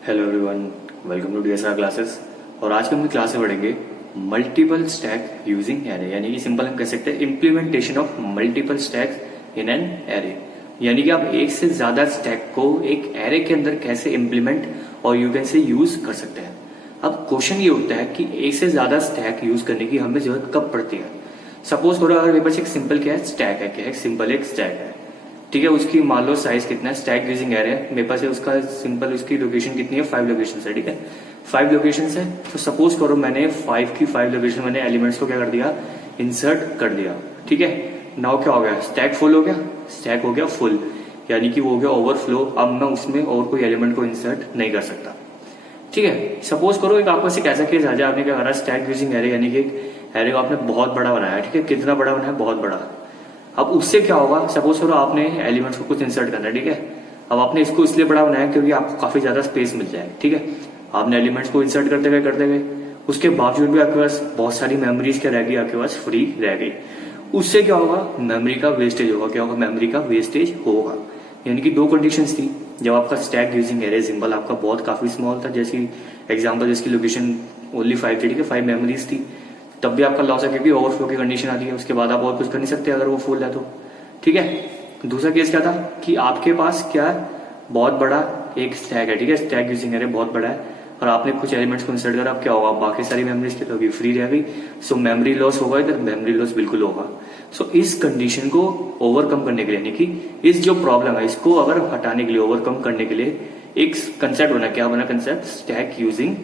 Hello everyone, welcome to DSR classes. और आज के हम क्लास में पढ़ेंगे मल्टीपल स्टैक यूजिंग एरे, यानी कि सिंपल हम कह सकते हैं implementation of multiple stacks in an array. यानी कि आप एक से ज्यादा स्टैक को एक एरे के अंदर कैसे इम्प्लीमेंट और यू कैन से यूज कर सकते हैं। अब क्वेश्चन ये उठता है कि एक से ज्यादा स्टैक यूज करने की हमें जरूरत कब पड़ती है। सपोज करो अगर मेरे पास एक सिंपल क्या है स्टैक है, क्या है सिंपल एक स्टैक है, ठीक है। उसकी मान लो साइज कितना है, स्टैक यूजिंग एरे है मेरे पास है, उसका सिंपल उसकी लोकेशन कितनी है, 5 लोकेशन है, ठीक है। 5 लोकेशन है तो सपोज करो मैंने 5 लोकेशन मैंने एलिमेंट्स को क्या कर दिया, इंसर्ट कर दिया, ठीक है। नाउ क्या हो गया, स्टैक फुल हो गया, स्टैक हो गया फुल, यानी कि वो हो गया ओवरफ्लो। अब मैं उसमें और कोई एलिमेंट को इंसर्ट नहीं कर सकता, ठीक है। सपोज करो एक आपको ऐसे कैसा केस आ जाए, आपने क्या करा स्टैक यूजिंग एरे, यानी कि एक एरे को आपने बहुत बड़ा बनाया, ठीक है। कितना बड़ा बनाया, बहुत बड़ा। अब उससे क्या होगा, सपोज करो आपने एलिमेंट्स को कुछ इंसर्ट करना है, ठीक है। अब आपने इसको इसलिए बड़ा बनाया क्योंकि आपको काफी ज्यादा स्पेस मिल जाए, ठीक है। आपने एलिमेंट्स को इंसर्ट करते गए, उसके बावजूद भी आपके पास बहुत सारी मेमोरीज क्या रह गई, आपके पास फ्री रह गई। उससे क्या होगा, मेमोरी का वेस्टेज होगा। क्या होगा, मेमोरी का वेस्टेज होगा। यानी कि दो कंडीशंस थी। जब आपका स्टैक यूजिंग एरे सिंबल आपका बहुत काफी स्मॉल था, जैसी एग्जांपल जिसकी लोकेशन ओनली 5 थी, ठीक है, 5 मेमोरीज थी, तब भी आपका लॉस है क्योंकि ओवरफ्लो की कंडीशन आती है। उसके बाद आप और कुछ कर नहीं सकते अगर वो फुल है तो, ठीक है। दूसरा केस क्या था कि आपके पास क्या बहुत बड़ा एक स्टैक है, ठीक है, स्टैक यूजिंग एरे बहुत बड़ा है और आपने कुछ एलिमेंट्स को इंसर्ट करा। अब क्या होगा, बाकी सारी मेमोरीज क्या होगी, फ्री रह गई। सो मेमोरी लॉस होगा, इधर मेमोरी लॉस बिल्कुल होगा। सो इस कंडीशन को ओवरकम करने के लिए, यानी कि इस जो प्रॉब्लम है इसको अगर हटाने के लिए, ओवरकम करने के लिए एक कंसेप्ट बना, क्या बना concept, stack using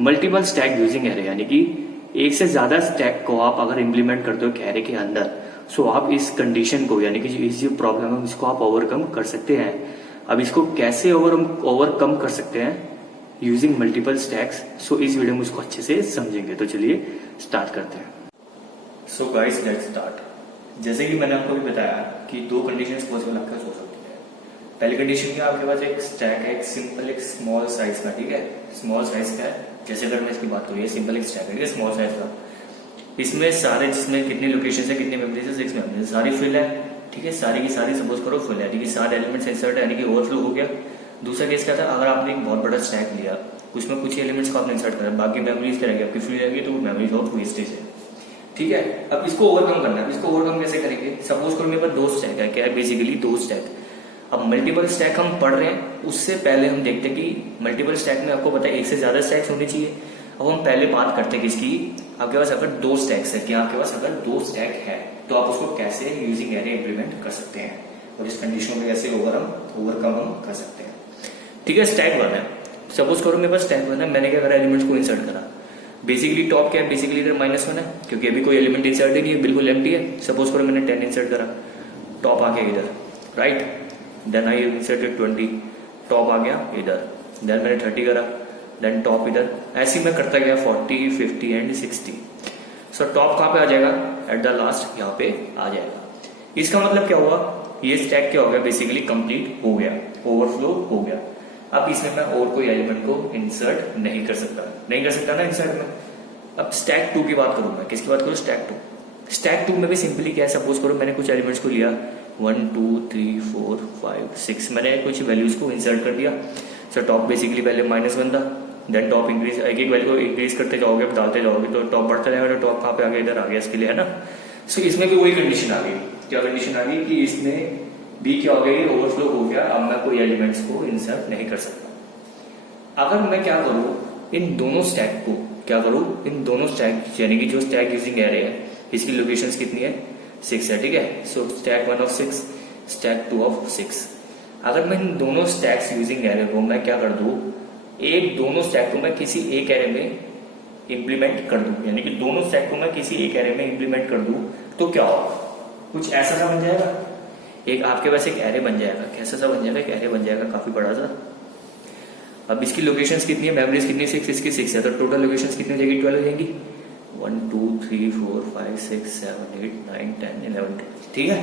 multiple stack using array. यानी कि एक से ज्यादा स्टैक को आप अगर इम्प्लीमेंट करते हो एरे के अंदर, सो आप इस कंडीशन को, यानी कि इस जो प्रॉब्लम है इसको आप ओवरकम कर सकते हैं। अब इसको कैसे ओवरकम कर सकते हैं यूजिंग मल्टीपल स्टैक्स, सो इस वीडियो में इसको अच्छे से समझेंगे। तो चलिए स्टार्ट करते हैं। So guys let's start. जैसे कि मैंने आपको भी बताया कि दो कंडीशंस पॉसिबल आपके पास हो सकती है। पहली कंडीशन क्या, आपके पास एक स्टैक है, एक सिंपल एक स्मॉल साइज का, ठीक है। स्मॉल साइज का है, जैसे अगर मैं इसकी बात करूँ, ये सिंपल एक स्टैक है स्मॉल साइज का। इसमें सारे, जिसमें कितनी लोकेशन है, कितनी मेमोरीज है, 6 मेमोरीज, सारी फिल है, ठीक है। सारी की सारी सपोज करो फुल है, ठीक है। सारे एलिमेंट्स इंसर्ट है, यानी कि ओवरफ्लो हो गया। दूसरा केस क्या था, अगर आपने एक बहुत बड़ा स्टैक लिया, उसमें कुछ एलिमेंट्स को आपने इंसर्ट करा, बाकी मेमोरीज क्या रहेगी आपकी फ्री रहेगी, तो वो मेमोरीज ऑफ वेस्टेज है, ठीक है। अब इसको ओवरकम करना है। इसको ओवरकम कैसे करेंगे, सपोज करो मेरे पास 2 स्टैक है, क्या है बेसिकली 2 स्टैक। अब मल्टीपल स्टैक हम पढ़ रहे हैं, उससे पहले हम देखते हैं कि मल्टीपल स्टैक में आपको पता है एक से ज्यादा स्टैक्स होने चाहिए। अब हम पहले बात करते हैं किसकी, आपके पास अगर 2 स्टैक्स है, क्या आपके पास अगर 2 स्टैक है तो आप उसको कैसे यूजिंग एरे इंप्लीमेंट कर सकते हैं और इस कंडीशन में कैसे ओवरकम हम कर सकते हैं, ठीक है। स्टैक 1 है, सपोज करो मेरे पास स्टैक 1 है, मैंने क्या करा, एलिमेंट्स को इंसर्ट करा। बेसिकली टॉप क्या है, बेसिकली इधर -1 है क्योंकि अभी कोई एलिमेंट इंसर्ट ही नहीं है, बिल्कुल एम्प्टी है। सपोज करो मैंने 10 इंसर्ट करा, टॉप आ गया इधर, right. Then I inserted 20, top आ गया इधर। देन मैंने 30 करा, देन टॉप इधर। ऐसे ही मैं करता गया 40, 50 एंड 60। सो टॉप कहाँ पे आ जाएगा, एट द लास्ट यहाँ पे आ जाएगा। इसका मतलब क्या हुआ, ये स्टैक क्या हो गया, बेसिकली कंप्लीट हो गया, ओवरफ्लो हो गया। अब इसमें मैं और कोई एलिमेंट को इंसर्ट नहीं कर सकता ना इंसर्ट में। अब स्टैक 2 की बात करूं मैं, किसकी बात करूं, स्टैक 2। स्टैक 2 में भी सिंपली क्या है, सपोज करो मैंने कुछ एलिमेंट्स को लिया, 1 2 3 4 5 6, मैंने कुछ वैल्यूज को इंसर्ट कर दिया। सो टॉप बेसिकली पहले -1 था, देन टॉप इंक्रीज, एक वैल्यू को इंक्रीज करते जाओगे, डालते जाओगे तो टॉप बढ़ता जाएगा। तो टॉप कहाँ पे आ गया, इधर आ गया, इसके लिए है ना। सो इसमें भी वही कंडीशन आ गई, क्या कंडीशन आ गई कि इसमें भी क्या हो गया, ओवरफ्लो हो गया। अब मैं कोई एलिमेंट्स को इंसर्ट नहीं कर सकता। अगर मैं क्या करूं, इन दोनों स्टैक को क्या करूं, इन दोनों स्टैक, यानी कि जो स्टैक यूजिंग एरे है इसकी लोकेशंस कितनी है, 6 है, ठीक है। सो स्टैक 1 ऑफ 6, स्टैक 2 ऑफ 6। अगर मैं इन दोनों स्टैक्स यूजिंग एरे को मैं क्या कर दूं, दोनों स्टैक को मैं किसी एक एरे में इंप्लीमेंट कर दूं, यानी कि दोनों स्टैक को मैं किसी एक एरे में इंप्लीमेंट कर दूं, तो क्या होगा, कुछ ऐसा सा बन जाएगा। एक आपके पास एक एरे बन जाएगा, कैसा सा बन जाएगा, एक एरे बन जाएगा काफी बड़ा सा। अब इसकी लोकेशंस कितनी है, मेमोरीज कितनी है, 6, इसकी 6 है, तो टोटल लोकेशंस कितनी हो जाएगी, 12 हो जाएंगी। 1 2 3 4 5 6 7 8 9 10 11, ठीक है,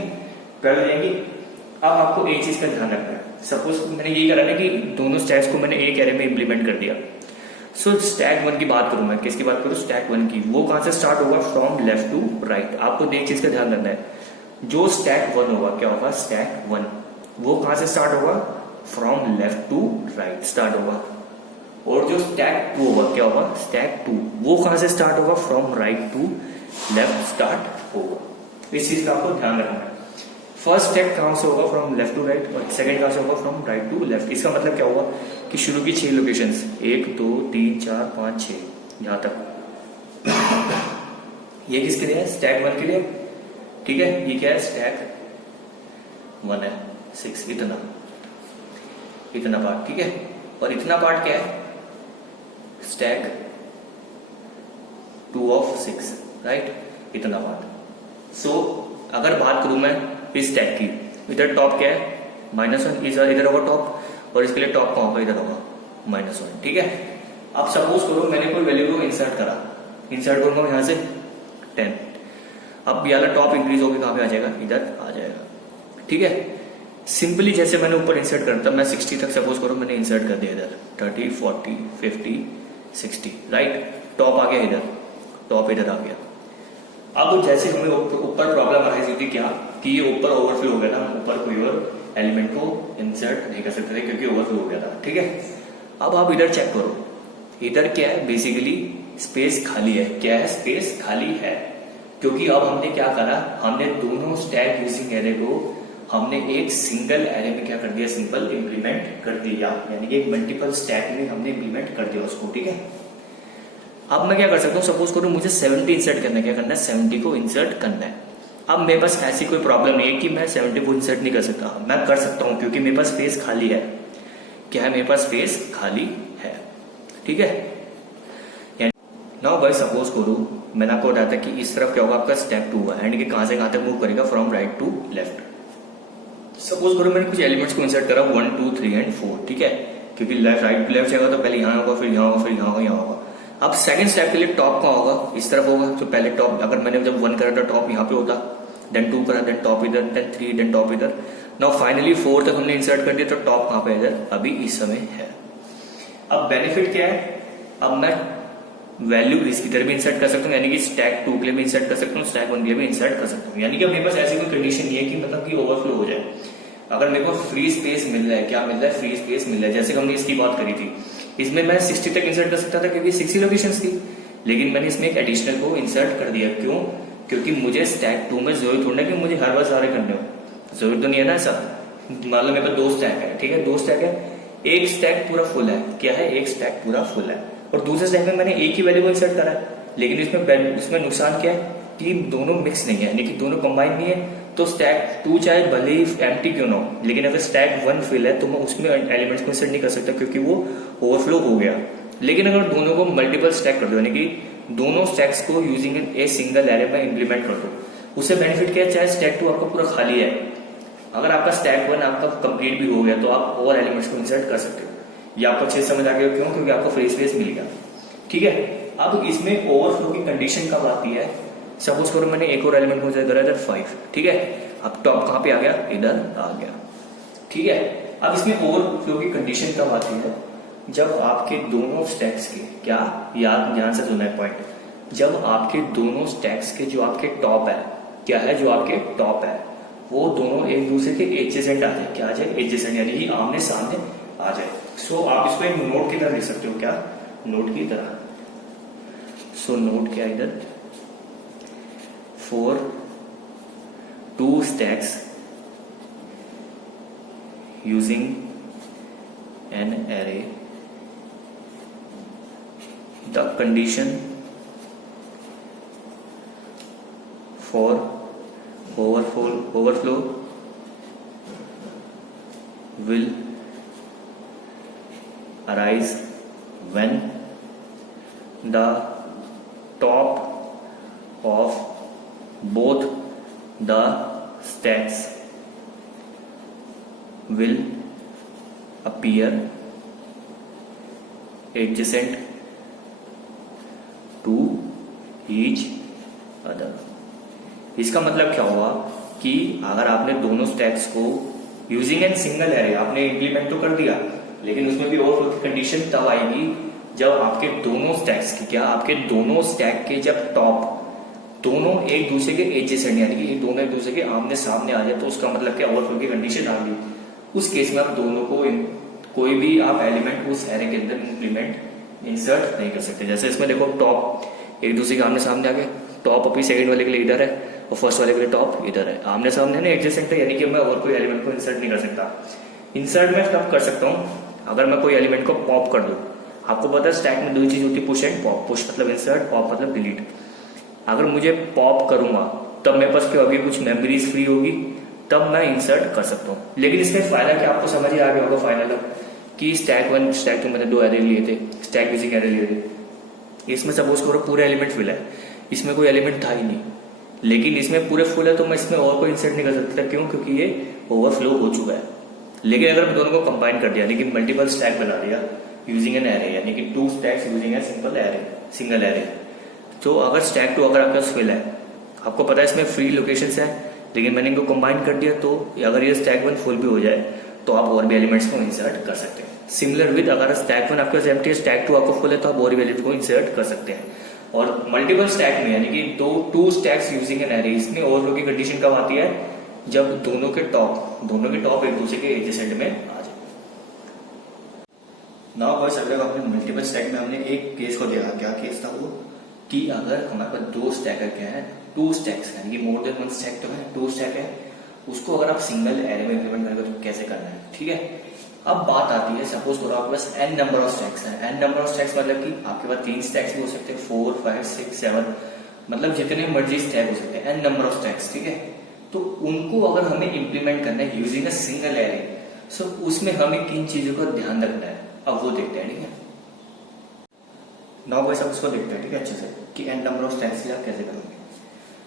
12 हो जाएंगी। अब आपको एक चीज का ध्यान रखना है, सपोज मैंने यही करा ना कि दोनों स्टैक्स को मैंने एक एरे में इंप्लीमेंट कर दिया। सो स्टैक 1 की बात करूं मैं, किसकी बात करूं, स्टैक 1 की। वो कहां से स्टार्ट होगा, फ्रॉम लेफ्ट टू राइट। आपको एक चीज का ध्यान रखना है, जो स्टैक 1 होगा, क्या होगा, स्टैक 1 वो कहां से स्टार्ट होगा, from left to right start होगा, और जो स्टैक 2 होगा, क्या होगा, स्टैक 2, वो कहां से स्टार्ट होगा, from right to left start होगा। इस चीज का आपको ध्यान रखना है। फर्स्ट स्टैक कहां से होगा, फ्रॉम लेफ्ट टू राइट, और सेकंड कहां से होगा, फ्रॉम राइट टू लेफ्ट। इसका मतलब क्या होगा कि शुरू की 6 लोकेशंस, 1 2 3 4 5 6, यहां तक, ये किसके लिए है, स्टैक 1 के लिए, ठीक है। ये क्या है, स्टैक 1 है, 6, इतना पार्ट, ठीक है। और इतना पार्ट क्या है, स्टैक 2 ऑफ 6, राइट, इतना पार्ट। सो अगर बात करूं मैं इस स्टैक की, इधर टॉप क्या है, -1, इधर होगा टॉप, और इसके लिए टॉप कहां होगा, इधर होगा -1, ठीक है। अब सपोज करो मैंने कोई वैल्यू को इंसर्ट करूंगा यहां से 10, अब ये वाला टॉप इंक्रीज होकर कहां पे आ जाएगा, इधर आ जाएगा, ठीक है। सिंपली जैसे मैंने ऊपर इंसर्ट करता, मैं 60 तक सपोज करो मैंने इंसर्ट कर दिया, इधर 30 40 50 60, राइट, टॉप आ गया इधर, टॉप इधर आ गया। अब जैसे हमें ऊपर प्रॉब्लम आ रही थी क्या, कि ये ऊपर ओवरफ्लो हो गया ना, ऊपर कोई और एलिमेंट को इंसर्ट नहीं कर सकते थे क्योंकि ओवरफ्लो हो गया था, ठीक है। अब आप इधर चेक करो, इधर क्या है, बेसिकली स्पेस खाली है, क्या है, स्पेस खाली है, क्योंकि अब हमने क्या करा, हमने दोनों स्टैक यूजिंग एरे को हमने एक सिंगल एरे में क्या कर दिया, सिंपल इंप्लीमेंट कर दिया, यानी कि एक मल्टीपल स्टैक में हमने इंप्लीमेंट कर दिया उसको, ठीक है। अब मैं क्या कर सकता हूँ, सपोज करो मुझे 70 इंसर्ट करना है, क्या करना है, 70 को इंसर्ट करना है। अब मेरे पास ऐसी कोई प्रॉब्लम नहीं है कि मैं 70 को इंसर्ट नहीं कर सकता, मैं कर सकता हूं क्योंकि मेरे पास स्पेस खाली है, क्या है, मेरे पास स्पेस खाली है, ठीक है। नाउ भाई सपोज करो मैंने आपको बताया था कि इस तरफ क्या होगा, आपका स्टेप 2 है, यानी कि कहां से कहां तक मूव करेगा, from right to left. Suppose करो मैंने कुछ एलिमेंट्स को इंसर्ट करा 1 2 3 एंड 4, ठीक है, क्योंकि राइट टू लेफ्ट जाएगा तो पहले यहां होगा, फिर यहां होगा, फिर यहां होगा, यहां होगा। अब सेकंड स्टेप के लिए टॉप कहां होगा, इस तरफ होगा, तो पहले टॉप, अगर मैंने जब 1 करा था टॉप यहां पे होता, देन 2 करा, देन टॉप इधर, देन 3, देन टॉप इधर। नाउ फाइनली 4 तक हमने इंसर्ट कर दिया, तो टॉप कहां पे इधर अभी इस समय है। अब बेनिफिट क्या है, अब मैं वैल्यू इसकी तरह भी इंसर्ट कर सकता हूँ, यानी कि स्टैक 2 के लिए भी इंसर्ट कर सकता हूँ, स्टैक 1 के लिए भी इंसर्ट कर सकता हूँ, यानी कि मेरे पास ऐसी कोई कंडीशन नहीं है कि मतलब कि ओवरफ्लो हो जाए। अगर मेरे को फ्री स्पेस मिल रहा है, क्या मिल रहा है, फ्री स्पेस मिल रहा है, जैसे हमने इसकी बात करी थी, इसमें मैं 60 तक इंसर्ट कर सकता था क्योंकि 60 लोकेशंस थी, लेकिन मैंने इसमें एक एडिशनल को इंसर्ट कर दिया, क्यों, क्योंकि मुझे स्टैक 2 में जरूरत थोड़ा कि मुझे हर बार सारे करने हो, जरूरत तो नहीं है ना ऐसा। मान लो मेरे पास 2 स्टैक है, ठीक है, 2 स्टैक है, एक स्टैक पूरा फुल है, क्या है, एक स्टैक पूरा फुल है, और दूसरे स्टैक में मैंने एक ही वैल्यू को इंसर्ट करा है, लेकिन इसमें नुकसान क्या है कि दोनों मिक्स नहीं है, यानी कि दोनों कंबाइन नहीं है। तो स्टैक 2 चाहे भले ही एम्प्टी क्यों ना हो, लेकिन अगर स्टैक 1 फिल है तो मैं उसमें एलिमेंट्स को इंसर्ट नहीं कर सकता क्योंकि वो ओवरफ्लो हो गया। लेकिन अगर दोनों को मल्टीपल स्टैक कर दो, यानी कि दोनों स्टैक्स को यूजिंग ए सिंगल एरे में इंप्लीमेंट कर दो, उससे बेनिफिट क्या है, चाहे स्टैक 2 आपका पूरा खाली है, अगर आपका स्टैक 1 आपका कंप्लीट भी हो गया तो आप और एलिमेंट्स को इंसर्ट कर सकते हो। ये आपको अच्छे समझ आ गया, क्यों, क्योंकि आपको फ्री स्पेस मिल गया, ठीक है। अब इसमें ओवरफ्लो की कंडीशन कब आती है, सपोज करो मैंने एक और एलिमेंट को इंसर्ट करा इधर 5, ठीक है, अब टॉप कहां पे आ गया, इधर आ गया, ठीक है। अब इसमें ओवरफ्लो की कंडीशन कब आती है, जब आपके दोनों स्टैक्स के, क्या याद ध्यान से सुनना है पॉइंट, जब आपके दोनों स्टैक्स के जो आपके टॉप है, क्या है, जो आपके टॉप है, वो दोनों एक दूसरे के एडजेसेंट आ जाए, क्या आ जाए, एडजेसेंट, यानी कि आमने सामने आ जाए। सो आप इसको एक नोट की तरह लिख सकते हो, क्या, नोट की तरह। सो नोट क्या इधर, for 2 stacks using an array, the condition for overflow will arise when the top of both the stacks will appear adjacent to each other। इसका मतलब क्या हुआ कि अगर आपने दोनों स्टैक्स को यूजिंग एन सिंगल एरे आपने इंप्लीमेंट तो कर दिया, लेकिन उसमें भी ओवरफ्लो की कंडीशन तब आएगी जब आपके दोनों स्टैक्स की, क्या, आपके दोनों स्टैक के जब टॉप दोनों एक दूसरे के एडजेसेंट, यानी कि दोनों एक दूसरे के आमने सामने आ जाए, तो उसका मतलब क्या, ओवरफ्लो की कंडीशन आ गई। उस केस में आप दोनों को कोई भी आप एलिमेंट उस एरे के अंदर इंप्लीमेंट इंसर्ट नहीं कर सकते। जैसे इसमें देखो टॉप एक दूसरे के आमने सामने आ गए, टॉप अभी सेकंड वाले के लिए इधर है और फर्स्ट वाले के लिए टॉप इधर है, आमने सामने ना एडजेसेंट है, यानी कि मैं और कोई एलिमेंट को इंसर्ट नहीं कर सकता। इंसर्ट मैं तब कर सकता हूँ अगर मैं कोई एलिमेंट को पॉप कर दूं। आपको पता है स्टैक में दो चीज होती है, पुश एंड पॉप। पुश मतलब इंसर्ट, पॉप मतलब डिलीट। अगर मुझे पॉप करूंगा तब मेरे पास क्या होगी, कुछ मेमोरीज फ्री होगी, तब मैं इंसर्ट कर सकता हूँ। लेकिन इसमें फायदा क्या, आपको समझ ही आ गया होगा फाइनल कि स्टैक 1 स्टैक 2 मैंने 2 एरे लिए थे, स्टैक यूजिंग एरे लिए थे। इसमें सपोज करो पूरे एलिमेंट फिल है, इसमें कोई एलिमेंट था ही नहीं, लेकिन इसमें पूरे फुल है तो मैं इसमें और कोई इंसर्ट नहीं कर सकता। क्यों? क्योंकि ये ओवरफ्लो हो चुका है। लेकिन अगर मैं दोनों को कंबाइन कर दिया, यानी कि मल्टीपल स्टैक बना दिया यूजिंग एन एरे, यानी कि 2 stacks using a single array, तो अगर स्टैक 2 अगर आपके पास फिल है, आपको पता है इसमें फ्री लोकेशंस है, लेकिन मैंने इनको कंबाइन कर दिया, तो अगर ये स्टैक 1 फुल भी हो जाए तो आप और भी एलिमेंट्स को इंसर्ट कर सकते हैं। सिमिलर विद अगर स्टैक 1 आपके पास एम्प्टी है, स्टैक 2 आपको फुल है, तो आप और भी एलिमेंट को इंसर्ट कर सकते हैं। और मल्टीपल स्टैक में यानी कि 2 स्टैक्स यूजिंग एन एरे, इसमें ओवरफ्लो की कंडीशन कब आती है, जब दोनों के टॉप एक दूसरे के एडजेसेंट में आ जाए। नाउ बस अगर अपने मल्टीपल स्टैक में हमने एक केस को देखा, क्या केस था वो, कि अगर हमारे पास 2 स्टैक क्या है, 2 स्टैक्स यानी कि मोर देन 1 स्टैक तो है, 2 स्टैक है, उसको अगर आप सिंगल एरे में इंप्लीमेंट करेंगे तो कैसे करना है। ठीक है, अब बात आती है, सपोज करो आपके पास n नंबर ऑफ स्टैक्स है। n नंबर ऑफ स्टैक्स मतलब कि आपके पास 3 स्टैक्स भी हो सकते हैं, 4, 5, 6, 7, मतलब जितने मर्जी स्टैक हो सकते हैं, n नंबर ऑफ स्टैक्स। ठीक है, तो उनको अगर हमें इंप्लीमेंट करना है यूजिंग अ सिंगल एरे, सो उसमें हमें किन चीजों का ध्यान रखना है, अब वो देखते हैं। ठीक है, नाउ गाइस अब उसको देखते हैं, ठीक है, अच्छे से कि n नंबर ऑफ स्टैक्स आप कैसे करोगे।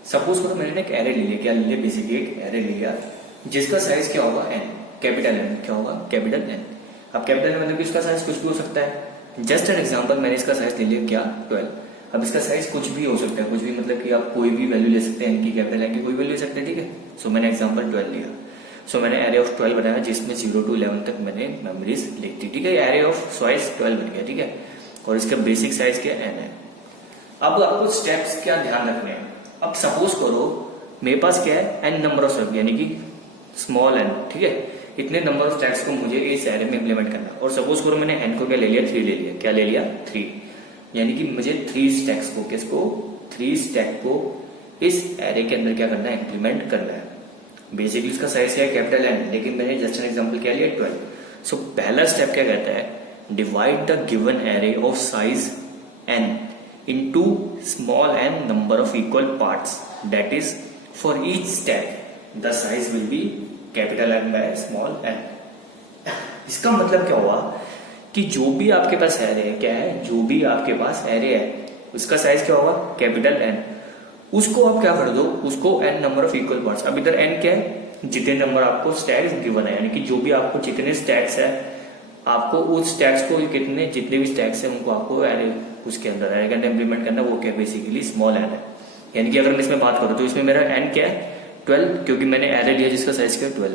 सपोज करो मैंने एक एरे ले लिया, क्या ले लिया, बेसिकली एक एरे ले लिया जिसका साइज क्या होगा, n, कैपिटल N, क्या होगा, कैपिटल N। अब कैपिटल N मतलब कि इसका साइज कुछ भी हो सकता है। जस्ट एन एग्जांपल, मैंने इसका साइज ले लिया क्या, 12। अब इसका साइज कुछ भी हो सकता है, कुछ भी मतलब कि आप कोई भी वैल्यू ले सकते हैं, n की, कैपिटल N की कोई वैल्यू ले सकते हैं। ठीक है, सो मैंने एग्जांपल 12 लिया, सो मैंने एरे ऑफ 12 बनाया जिसमें 0 to 11 तक मैंने मेमोरीज लिखी। ठीक है, एरे ऑफ साइज 12 बन गया। ठीक है, और इसका बेसिक साइज क्या n है। अब आपको स्टेप्स क्या ध्यान रखने हैं। अब सपोज करो मेरे पास क्या है, n नंबर ऑफ स्टेप यानी कि स्मॉल n। ठीक है, इतने नंबर ऑफ स्टैक्स को मुझे इस एरे में इंप्लीमेंट करना है। और सपोज करो मैंने n को क्या ले लिया, 3 ले लिया, क्या ले लिया, 3, यानी कि मुझे 3 स्टैक्स को, किसको, 3 स्टैक को इस एरे के अंदर क्या करना है, इंप्लीमेंट करना है। बेसिकली इसका साइज क्या है, कैपिटल N, लेकिन मैंने जस्ट एन एग्जांपल क्या लिया, 12। सो पहला स्टेप क्या कहता है, divide the given array of size n into small n number of equal parts, that is for each stack the size will be capital N by small n। इसका मतलब क्या हुआ कि जो भी आपके पास एरे है, क्या है, जो भी आपके पास एरे है उसका साइज क्या होगा, कैपिटल N। उसको आप क्या कर दो, उसको n number of equal parts. अब इधर n क्या है, जितने नंबर आपको स्टैक्स गिवन है, यानी कि जो भी आपको जितने स्टैक्स है, आपको उस स्टैक्स को कितने, जितने भी स्टैक्स है उनको आपको एरे उसके अंदर एरे के अंदर इंप्लीमेंट करना, वो क्या बेसिकली स्मॉल n है। यानी कि अगर मैं इसमें बात करूं तो इसमें मेरा n क्या है, 12, क्योंकि मैंने एरे लिया जिसका साइज क्या है 12,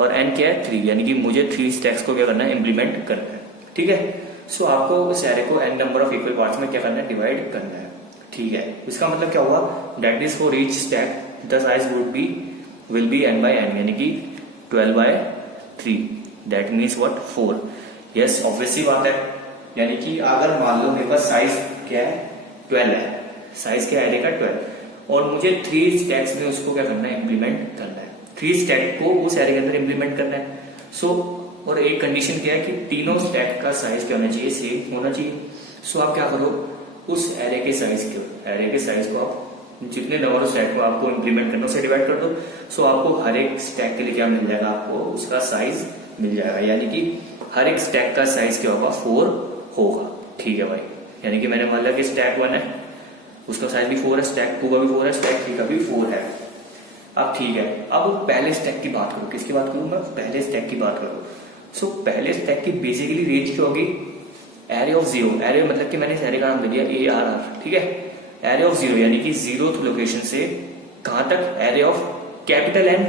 और n क्या है 3, यानी कि मुझे 3 स्टैक्स को क्या करना है, इंप्लीमेंट करना है। ठीक है, सो आपको उस एरे को n number of equal parts में क्या करना है, डिवाइड करना है। ठीक है, इसका मतलब क्या हुआ, that is for each stack the size will be n by n, यानी कि 12/3, that means what, 4। Yes, obviously बात है, यानी कि अगर मान लो मेरे पास साइज क्या है, 12 है, साइज क्या है एरे का 12, और मुझे 3 स्टैक्स में उसको क्या करना है, इंप्लीमेंट करना है, 3 स्टैक को उस एरे के अंदर इंप्लीमेंट करना है। सो और एक कंडीशन क्या है कि तीनों स्टैक का साइज क्या होना चाहिए, सेम होना चाहिए। सो आप क्या करो, उस एरे के साइज को आप जितने नंबर ऑफ स्टैक को आपको इंप्लीमेंट करना उसे डिवाइड कर दो। सो आपको हर एक स्टैक के लिए क्या मिल जाएगा, आपको उसका साइज मिल जाएगा, यानी कि हर एक स्टैक का साइज क्या होगा, 4 होगा। ठीक है भाई, यानी कि मैंने मान लिया कि स्टैक 1 है, उसका साइज भी 4 है, स्टैक 2 का भी 4 है, स्टैक 3 का भी 4 है। अब ठीक है, अब पहले स्टैक की बात करूं, किसकी बात करूं मैं, पहले स्टैक की बात करूं। सो पहले स्टैक की बेसिकली रेंज क्या होगी, एरे ऑफ 0, एरे मतलब कि मैंने इस एरे का नाम दे दिया ARR। ठीक है, एरे ऑफ 0 यानी कि 0th लोकेशन से कहां तक, array of capital N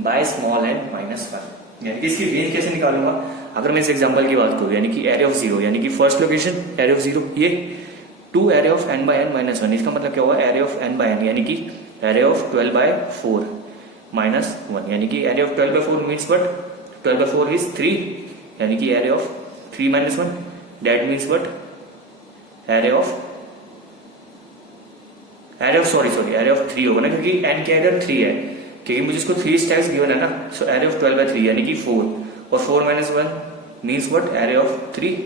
by small n minus 1, यानी कि इसकी रेंज कैसे निकालूंगा। अगर मैं इस एग्जांपल की बात करूं, यानी कि एरे ऑफ 0 यानी कि फर्स्ट लोकेशन एरे ऑफ 0, ये to array of n by n minus 1, इसका मतलब क्या हुआ, array of n by n, यानी कि एरे ऑफ 12/4 माइनस 1, यानी कि array of 12/4 means what, 12/4 is 3, यानी कि array of 3 minus 1, that means what, array of array of 3 होगा ना, क्योंकि एन क्या इधर 3 है, क्योंकि मुझे इसको 3 स्टैक्स गिवन है ना, सो एरे ऑफ 12 बाय 3 यानी कि 4, और 4 minus 1 means what, array of 3,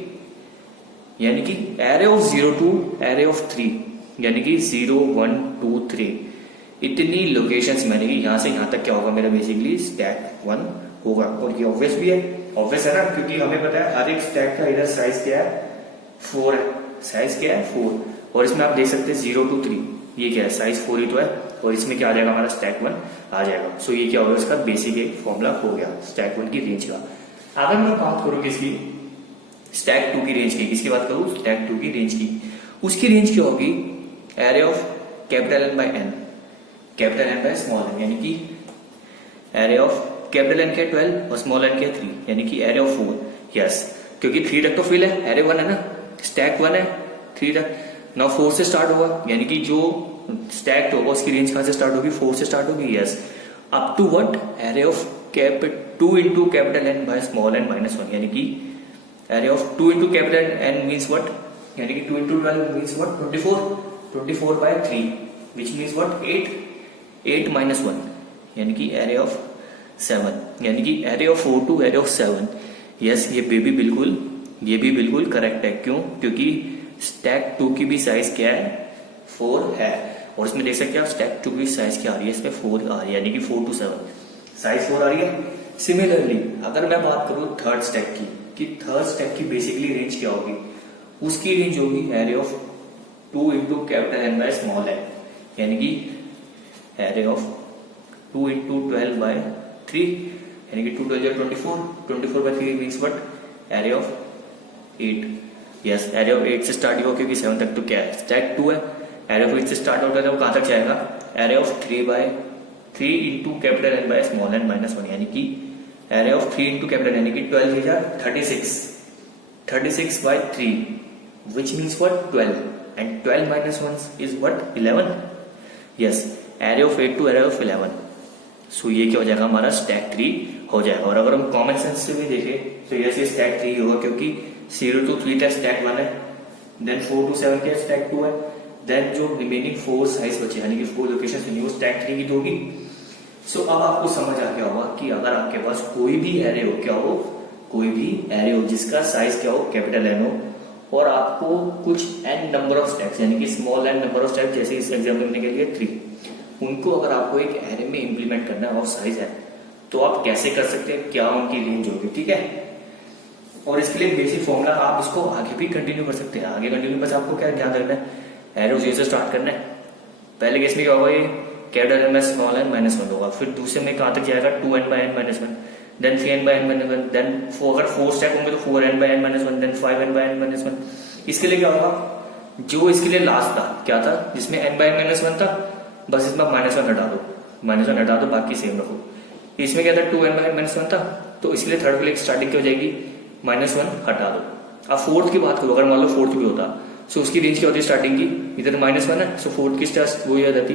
यानी कि array of 0 to array of 3, यानी कि 0 1 2 3, इतनी लोकेशंस में, यानी कि यहां से यहां तक क्या होगा मेरा, बेसिकली स्टैक 1 होगा। और ये ऑब्वियस भी है, ऑब्वियस है ना, क्योंकि हमें पता है हर एक स्टैक का इधर साइज क्या है, 4 है, साइज क्या है 4, और इसमें आप देख सकते हैं 0 टू 3, ये क्या है, साइज 4 ही तो है, और इसमें क्या आ जाएगा हमारा, स्टैक 1 आ जाएगा। सो ये क्या होगा, इसका बेसिक एक फॉर्मूला हो गया स्टैक 1 की रेंज का। अगर मैं बात करूं किसकी, स्टैक 2 की रेंज की, किसकी बात करूं, स्टैक 2 की रेंज की, उसकी रेंज क्या होगी, array of capital N by N, capital N by small N, यानी कि एरे ऑफ कैपिटल एन के 12 और स्मॉल एन के 3, यानी कि एरे ऑफ 4, यस, क्योंकि 3 तक तो फिल है, एरे 1 है ना, स्टैक 1 है 3 तक, नाउ 4 से स्टार्ट होगा, यानी कि जो स्टैक होगा उसकी रेंज कहां से स्टार्ट होगी, 4 से स्टार्ट होगी, yes, up to what, array of 2 into capital N by small N minus 1, यानी कि array of 2 into capital N means what, यानी कि 2 into 12 means what, 24 by 3, which means what, 8 minus 1, यानी कि एरे ऑफ 7, यानी कि array of 4 to array of 7, yes, ये भी बिल्कुल करेक्ट है। क्यों, क्योंकि स्टैक 2 की भी साइज क्या है, 4 है, और इसमें देख सकते हैं आप स्टैक 2 की साइज क्या आ रही है, इसमें 4 आ रही है, यानी कि 4 टू 7 साइज 4 आ रही है। सिमिलरली अगर मैं बात करूं थर्ड स्टैक की, कि थर्ड स्टैक की बेसिकली रेंज क्या होगी, उसकी रेंज होगी array of 2 into capital N by small N, यानी कि एरे ऑफ 2 इंटू 12 बाय 3, यानी कि 2 12 24 by 3 means what, array of 8, yes, array of 8 से स्टार्ट होगा, क्योंकि 7 तक तो क्या है, स्टैक 2 है, एरे ऑफ 8 से स्टार्ट होता है तो कहां तक जाएगा, array of 3 into capital N by small N minus 1, यानी कि एरे ऑफ 3 इंटू कैपिटल, यानी कि 12 36 by 3, which means what, 12, and 12 minus 1 is what, 11, yes, array of 8 to array of 11, so ये क्या हो जाएगा, हमारा स्टैक 3 हो जाएगा। और अगर हम कॉमन सेंस से भी देखें तो ये स्टैक 3 होगा, क्योंकि 0 टू 3 तक स्टैक 1 है, देन 4 टू 7 के स्टैक 2 है, देन जो रिमेनिंग 4 साइज बचे, यानी कि 4 लोकेशन बनी, वो स्टैक 3 की होगी। सो अब आपको समझ आ गया होगा कि अगर आपके पास कोई भी एरे हो, क्या हो, कोई भी एरे हो जिसका साइज क्या हो, कैपिटल एन हो, और आपको कुछ एन नंबर ऑफ स्टैक्स, यानी कि small N number of stacks, जैसे इस एग्जाम्पल में के लिए 3, उनको अगर आपको एक एरे में इंप्लीमेंट करना है और साइज है, तो आप कैसे कर सकते हैं, क्या उनकी रेंज होगी, ठीक है। और इसके लिए बेसिक फॉर्मूला आप इसको आगे भी कंटिन्यू कर सकते हैं, आगे कंटिन्यू, बस आपको क्या ध्यान रखना है, एरो 0 से स्टार्ट करना है। पहले केस में क्या होगा, ये capital N by small N minus 1 होगा, फिर दूसरे में कहां तक जाएगा, 2n by N minus 1, then 3n by N minus 1, then अगर 4 स्टैक होंगे तो 4n by N minus 1, then 5n by N minus 1। इसके लिए क्या होगा, जो इसके लिए लास्ट था क्या था, जिसमें n बाय एन माइनस 1 था, बस इसमें माइनस 1 हटा दो, बाकी सेम रखो। इसमें क्या था, 2n बाय एन माइनस 1 था, तो इसके लिए थर्ड के लिए स्टार्टिंग क्या हो जाएगी, -1 हटा दो। अब फोर्थ की बात करो, अगर मान लो फोर्थ भी होता, सो उसकी रेंज क्या होती है स्टार्टिंग की, इधर -1 है, सो फोर्थ की स्टार्ट वो याद आती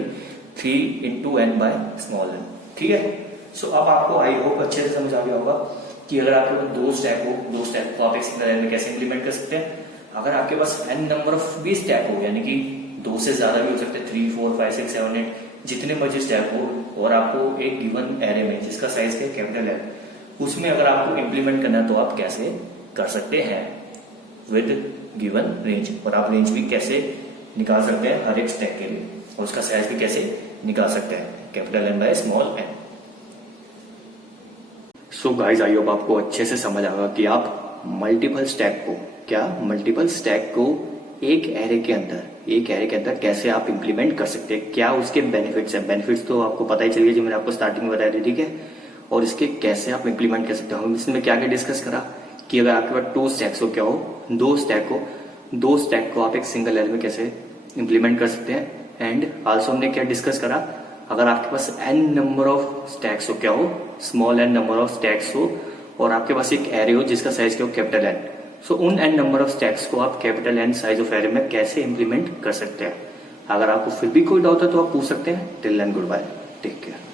3 into N by small N, ठीक है। सो अब आपको आई होप अच्छे से समझ आ गया होगा कि अगर आपके पास दो स्टैक को आप एक सिंगल एरे में कैसे इंप्लीमेंट कर सकते हैं। अगर आपके पास n नंबर ऑफ भी स्टैक हो, यानी कि 2 से ज्यादा भी हो सकते हैं, 3 4 5 6 7 8, जितने मर्जी स्टैक हो, और आपको एक गिवन एरे में जिसका साइज है कैपिटल है, उसमें अगर आपको इंप्लीमेंट करना है तो आप कैसे कर सकते हैं विद गिवन रेंज, और आप रेंज भी कैसे निकाल सकते हैं हर एक स्टैक के लिए, और उसका साइज भी कैसे निकाल सकते हैं, capital N by small N. So guys, I hope आपको अच्छे से समझ आएगा कि आप मल्टीपल स्टैक को एक एरे के अंदर कैसे आप इंप्लीमेंट कर सकते हैं, क्या उसके बेनिफिट्स हैं। बेनिफिट्स तो आपको पता ही चल गया जो मैंने आपको स्टार्टिंग में बताया था, ठीक है। और इसके कैसे आप इंप्लीमेंट कर सकते हो, हम इसमें क्या क्या डिस्कस करा कि अगर आपके पास 2 स्टैक्स हो, क्या हो, 2 स्टैक को आप एक सिंगल एरे में कैसे इंप्लीमेंट कर सकते हैं। एंड आल्सो हमने क्या डिस्कस करा, अगर आपके पास n नंबर ऑफ स्टैक्स हो, क्या हो, small n number of stacks हो, और आपके पास एक एरे हो जिसका साइज क्या हो, कैपिटल N, सो उन n नंबर ऑफ स्टैक्स को आप capital N size of array में कैसे इंप्लीमेंट कर सकते हैं। अगर आपको फिर भी कोई डाउट है तो आप पूछ सकते हैं। Till then good bye, take care.